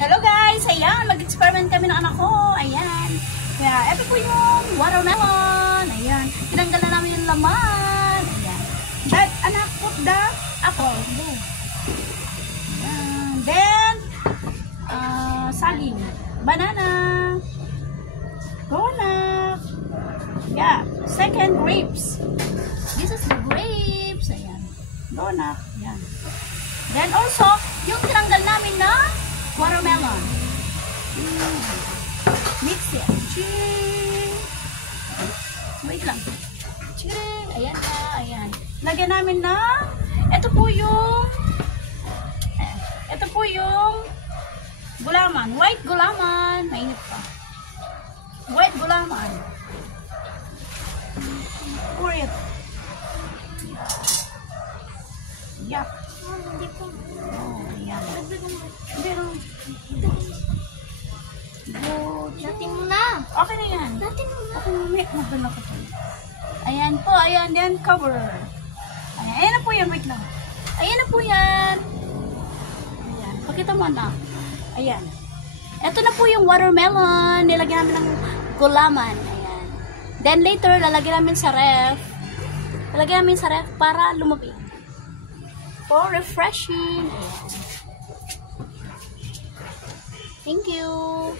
Hello guys! Ayan, mag-experiment kami ng anak ko. Ayan. Kaya, ito po yung watermelon. Ayan. Tinanggal na namin yung laman. Ayan. But, anak, put the apple. Ayan. Then, saging. Banana. Donut. Yeah. Second, grapes. This is the grapes. Ayan. Donut. Ayan. Then also, yung tinanggal namin na watermelon. Mix it. Ching. Wait lang. Ching. Ayan na. Ayan. Lagyan namin na ito po yung gulaman. White gulaman. Mainit pa. White gulaman. Pour it. Yeah. Oh, ayan. Dating mo na. Okay na yan. Dating mo na. Okay, mamaya. Magdala ko to. Ayan po. Ayan. Then, cover. Ayan. Ayan na po yan. Wait lang. Ayan na po yan. Ayan. Pakita mo na. Ayan. Ito na po yung watermelon. Nilagyan namin ng gulaman. Ayan. Then, later, lalagyan namin sa ref. Lalagyan namin sa ref para lumabig. For refreshing. Ayan. Thank you.